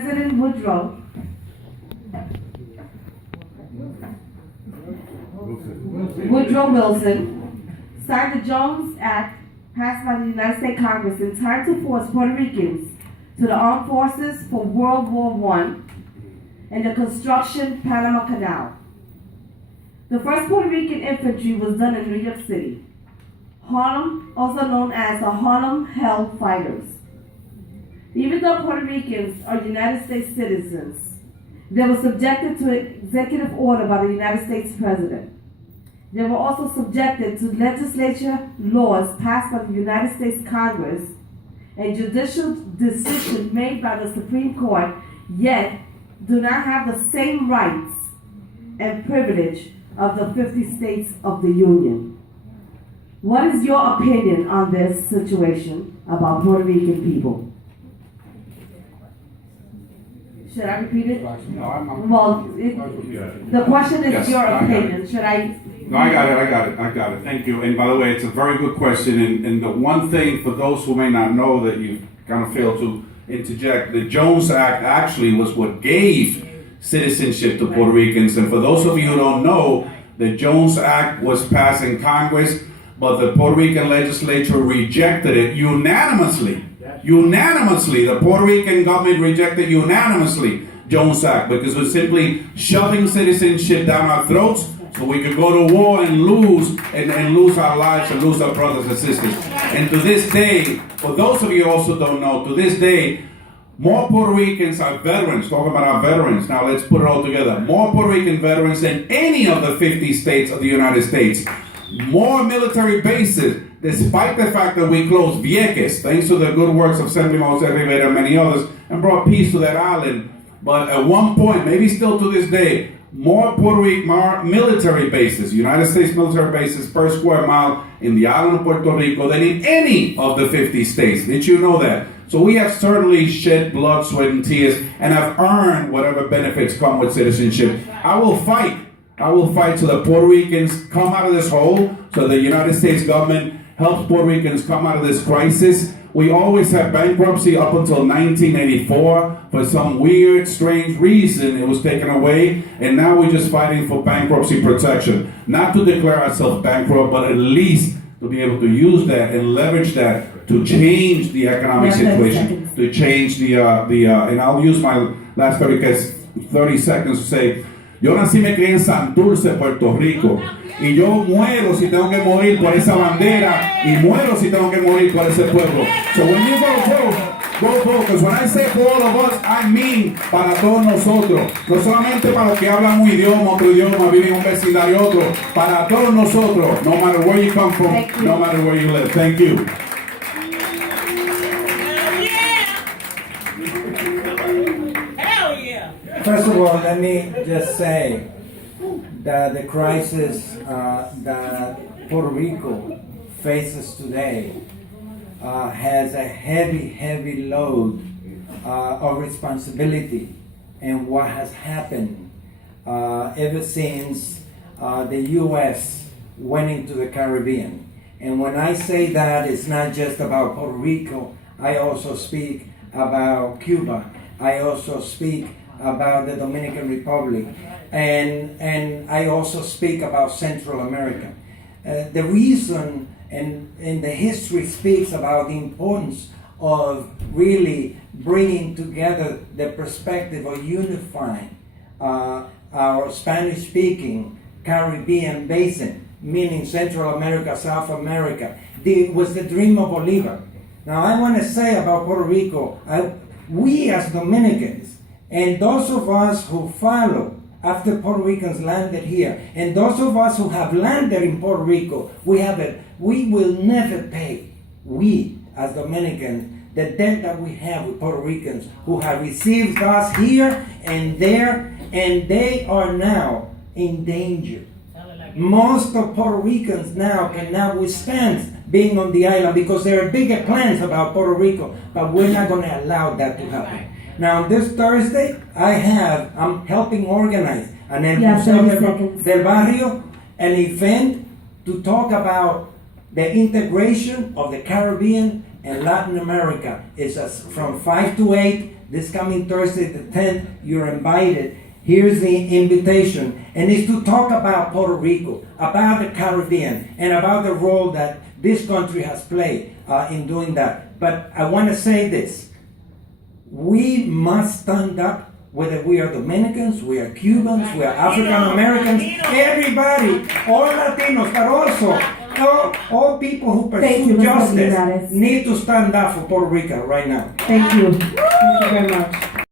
President Woodrow Wilson signed the Jones Act passed by the United States Congress in time to force Puerto Ricans to the armed forces for World War I and the construction Panama Canal. The first Puerto Rican infantry was done in New York City. Harlem, also known as the Harlem Hell Fighters. Even though Puerto Ricans are United States citizens, they were subjected to executive order by the United States President. They were also subjected to legislature laws passed by the United States Congress and judicial decisions made by the Supreme Court, yet do not have the same rights and privilege of the 50 states of the Union. What is your opinion on this situation about Puerto Rican people? Should I repeat it? Well, the question is your opinion. Should I? No, I got it. Thank you. And by the way, it's a very good question. And the one thing for those who may not know that you kind of failed to interject, the Jones Act actually was what gave citizenship to Puerto Ricans. And for those of you who don't know, the Jones Act was passed in Congress, but the Puerto Rican legislature rejected it unanimously. Unanimously, the Puerto Rican government rejected unanimously Jones Act because it was simply shoving citizenship down our throats so we could go to war and lose our lives and lose our brothers and sisters. And to this day, for those of you who also don't know, to this day, more Puerto Ricans are veterans. Talk about our veterans. Now let's put it all together. More Puerto Rican veterans than any of the 50 states of the United States. More military bases, despite the fact that we closed Vieques, thanks to the good works of Senator Jose Rivera and many others, and brought peace to that island. But at one point, maybe still to this day, more Puerto Rican military bases, United States military bases per square mile in the island of Puerto Rico than in any of the 50 states. Did you know that? So we have certainly shed blood, sweat, and tears and have earned whatever benefits come with citizenship. I will fight so that Puerto Ricans come out of this hole, so the United States government helps Puerto Ricans come out of this crisis. We always had bankruptcy up until 1984. For some weird, strange reason, it was taken away, and now we're just fighting for bankruptcy protection. Not to declare ourselves bankrupt, but at least to be able to use that and leverage that to change the economic situation, to change and I'll use my last 30 seconds to say, yo nací me crié en Santurce, Puerto Rico, y yo muero si tengo que morir por esa bandera, y muero si tengo que morir por ese pueblo. So when you go vote, because when I say for all of us, I mean para todos nosotros, no solamente para los que hablan un idioma, otro idioma, viven en un vecindario, otro, para todos nosotros, no matter where you come from, no matter where you live. Thank you. First of all, let me just say that the crisis that Puerto Rico faces today has a heavy load of responsibility in what has happened ever since the U.S. went into the Caribbean. And when I say that, it's not just about Puerto Rico. I also speak about Cuba. I also speak about the Dominican Republic, and I also speak about Central America. The reason and the history speaks about the importance of really bringing together the perspective of unifying our Spanish-speaking Caribbean basin, meaning Central America, South America. Was the dream of Bolivar. Now I want to say about Puerto Rico, we as Dominicans, and those of us who follow after Puerto Ricans landed here, and those of us who have landed in Puerto Rico, we will never pay, we as Dominicans, the debt that we have with Puerto Ricans who have received us here and there, and they are now in danger. Most of Puerto Ricans now cannot withstand being on the island because there are bigger plans about Puerto Rico, but we're not going to allow that to happen. Now, this Thursday, I'm helping organize an El Museo del Barrio, an event to talk about the integration of the Caribbean and Latin America. It's from 5 to 8 This coming Thursday, the 10th, you're invited. Here's the invitation, and it's to talk about Puerto Rico, about the Caribbean, and about the role that this country has played in doing that. But I want to say this. We must stand up, whether we are Dominicans, we are Cubans, we are African Americans, everybody, all Latinos, but also all people who Thank you, pursue Mr. justice Linares. need to stand up for Puerto Rico right now. Thank you. Thank you very much.